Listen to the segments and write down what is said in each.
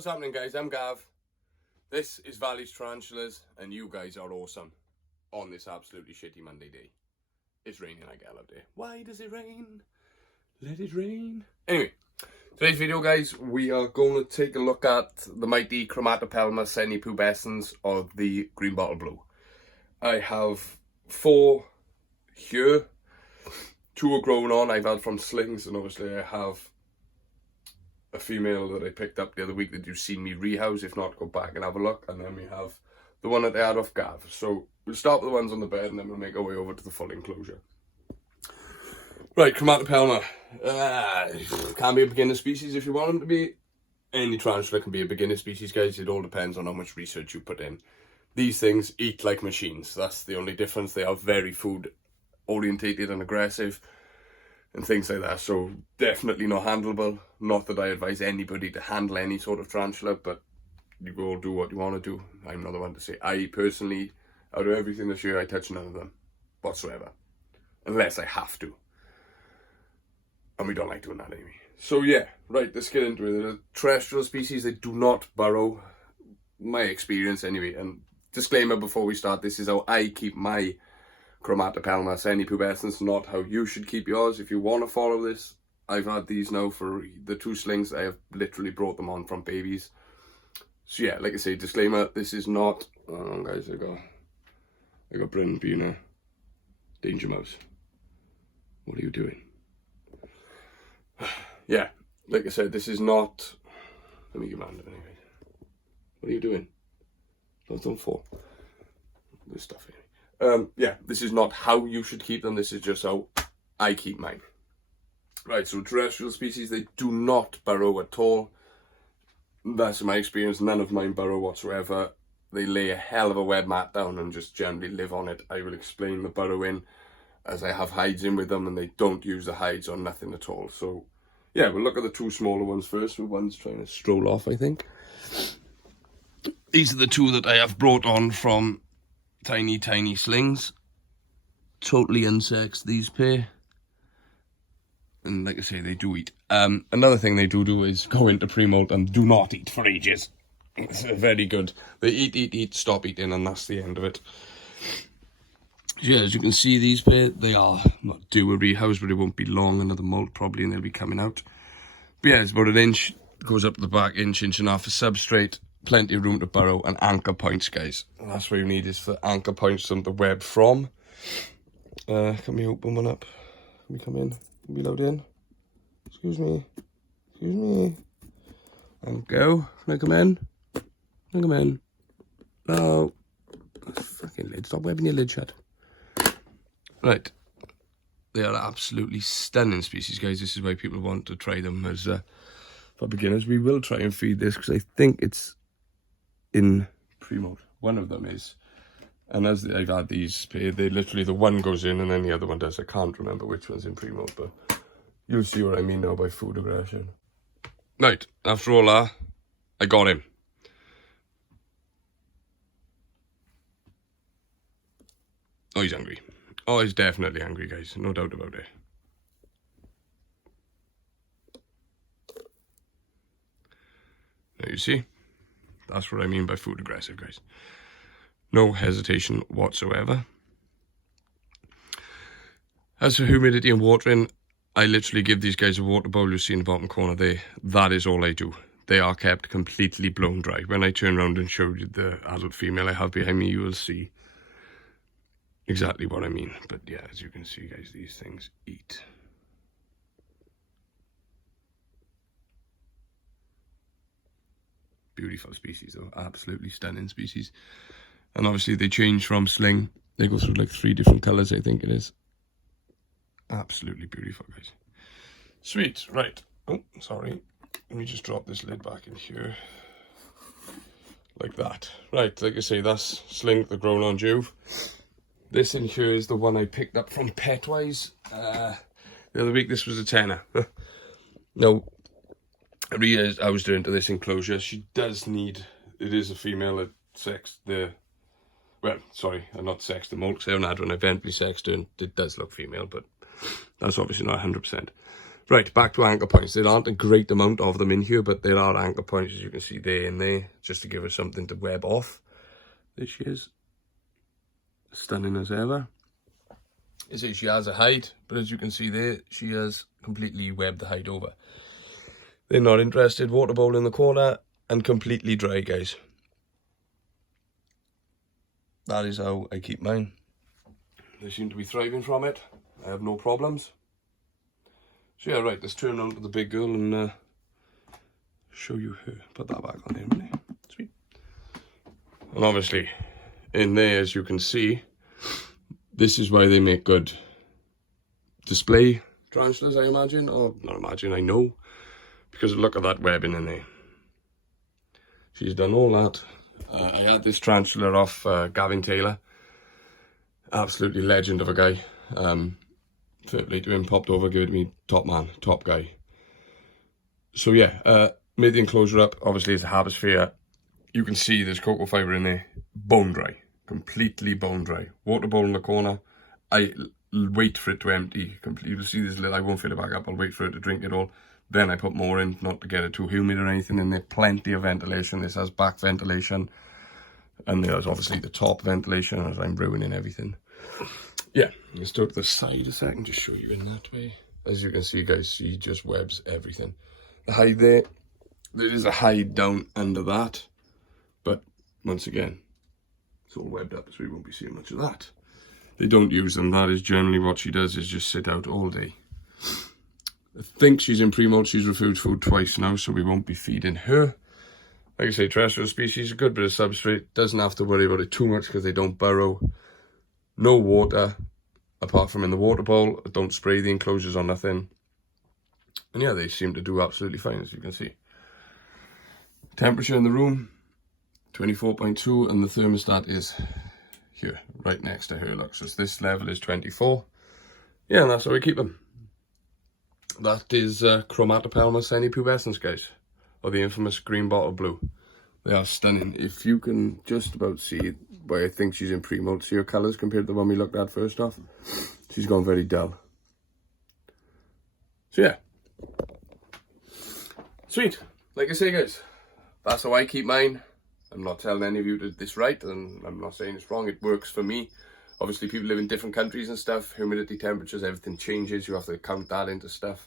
What's happening, guys? I'm Gav. This is Valley's Tarantulas, and you guys are awesome on this absolutely shitty Monday day. It's raining like hell out there. Why does it rain? Let it rain. Anyway, today's video, guys, we are going to take a look at the mighty Chromatopelma cyaneopubescens of the green bottle blue. I have 4 here. 2 are grown on, I've had from slings, and obviously I have a female that I picked up the other week that you've seen me rehouse. If not, go back and have a look. And then we have the one that I had off Gav. So we'll start with the ones on the bed and then we'll make our way over to the full enclosure. Right, Chromatopelma. Can be a beginner species if you want them to be. Any tarantula can be a beginner species, guys. It all depends on how much research you put in. These things eat like machines. That's the only difference. They are very food orientated and aggressive and things like that, so definitely not handleable. Not that I advise anybody to handle any sort of tarantula, but you go do what you want to do. I'm not the one to say. I personally, out of everything this year, I touch none of them whatsoever, unless I have to, and we don't like doing that anyway. So yeah, right, let's get into it. They're a terrestrial species. They do not burrow, my experience anyway. And disclaimer before we start, this is how I keep my Chromatopelma cyaneopubescens, not how you should keep yours. If you want to follow this, I've had these now for the 2 slings. I have literally brought them on from babies. So yeah, like I say, disclaimer, this is not, oh guys, I got Bryn being a danger mouse. What are you doing? Yeah, like I said, this is not, let me give my hand anyway. What are you doing? Don't fall. This stuff here. Yeah, this is not how you should keep them. This is just how I keep mine. Right, so terrestrial species, they do not burrow at all. That's my experience. None of mine burrow whatsoever. They lay a hell of a wet mat down and just generally live on it. I will explain the burrowing as I have hides in with them, and they don't use the hides on nothing at all. So yeah, we'll look at the 2 smaller ones first. One's trying to stroll off, I think. These are the 2 that I have brought on from tiny slings. Totally unsexed, these pair. And like I say, they do eat. Another thing they do is go into pre-molt and do not eat for ages. It's very good. They eat, stop eating, and that's the end of it. Yeah, as you can see, these pair, they are not due a rehouse, but it won't be long, another molt probably, and they'll be coming out. But yeah, it's about 1 inch, goes up to the back, inch and a half of substrate. Plenty of room to burrow, and anchor points, guys. And that's what you need, is for anchor points from the web from. Can we open one up? Can we come in? Can we load in? Excuse me. And go. Can I come in? Can I come in? No. Fucking lid. Stop webbing your lid shut. Right. They are absolutely stunning species, guys. This is why people want to try them as for beginners. We will try and feed this because I think it's in pre-molt. One of them is, and as I've had these paired, they literally, the one goes in and then the other one does. I can't remember which one's in pre-molt, but you'll see what I mean now by food aggression. Right, after all that, I got him. Oh, he's hungry. Oh, he's definitely hungry, guys, no doubt about it. Now you see, that's what I mean by food aggressive, guys. No hesitation whatsoever. As for humidity and watering, I literally give these guys a water bowl you see in the bottom corner there. That is all I do. They are kept completely blown dry. When I turn around and show you the adult female I have behind me, you will see exactly what I mean. But yeah, as you can see, guys, these things eat. Beautiful species though, absolutely stunning species. And obviously they change from sling. They go through like 3 different colours, I think it is. Absolutely beautiful, guys. Sweet, right. Oh, sorry. Let me just drop this lid back in here. Like that. Right, like I say, that's sling, the grown on Juve. This in here is the one I picked up from Petwise. The other week, this was a tenner. No. I was doing to this enclosure. She does need, it is a female that sexed the, well, sorry, not sexed the molt, because I haven't had one. I eventually sexed her and it does look female, but that's obviously not 100%. Right, back to anchor points. There aren't a great amount of them in here, but there are anchor points, as you can see there and there, just to give us something to web off. There she is. Stunning as ever. You see, she has a hide, but as you can see there, she has completely webbed the hide over. They're not interested. Water bowl in the corner and completely dry, guys. That is how I keep mine. They seem to be thriving from it. I have no problems. So yeah, right, let's turn around to the big girl and show you her. Put that back on there, really. Sweet. And obviously, in there, as you can see, this is why they make good display tarantulas, I imagine. Or not imagine, I know. Because look at that webbing in there. She's done all that. I had this tarantula off Gavin Taylor. Absolutely legend of a guy. Fair play to him, popped over, gave it me top man, top guy. So yeah, made the enclosure up. Obviously it's a harvestsphere. You can see there's cocoa fibre in there. Bone dry. Completely bone dry. Water bowl in the corner. I wait for it to empty completely. You'll see this little, I won't fill it back up. I'll wait for it to drink it all. Then I put more in, not to get it too humid or anything. And there's plenty of ventilation. This has back ventilation. And there's obviously the top ventilation as I'm brewing in everything. Yeah, let's go to the side a second, just show you in that way. As you can see, guys, she just webs everything. The hide there is a hide down under that. But once again, it's all webbed up, so we won't be seeing much of that. They don't use them. That is generally what she does, is just sit out all day. I think she's in pre-molt. She's refused food twice now, so we won't be feeding her. Like I say, terrestrial species, a good bit of substrate. Doesn't have to worry about it too much because they don't burrow. No water, apart from in the water bowl. Don't spray the enclosures or nothing. And yeah, they seem to do absolutely fine, as you can see. Temperature in the room, 24.2, and the thermostat is here, right next to her. Look, so this level is 24. Yeah, and that's how we keep them. That is Chromatopelma cyaneopubescens, guys, or the infamous green bottle blue. They are stunning. If you can just about see why I think she's in pre-molt, see her colours compared to the one we looked at first off. She's gone very dull. So yeah. Sweet. Like I say, guys, that's how I keep mine. I'm not telling any of you that this right, and I'm not saying it's wrong. It works for me. Obviously, people live in different countries and stuff. Humidity, temperatures, everything changes. You have to count that into stuff.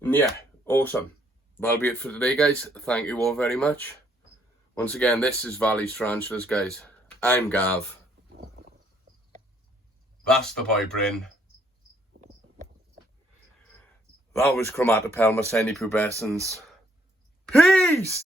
And yeah, awesome. That'll be it for today, guys. Thank you all very much. Once again, this is Valley's Tarantulas, guys. I'm Gav. That's the boy Bryn. That was Chromatopelma cyaneopubescens. Peace!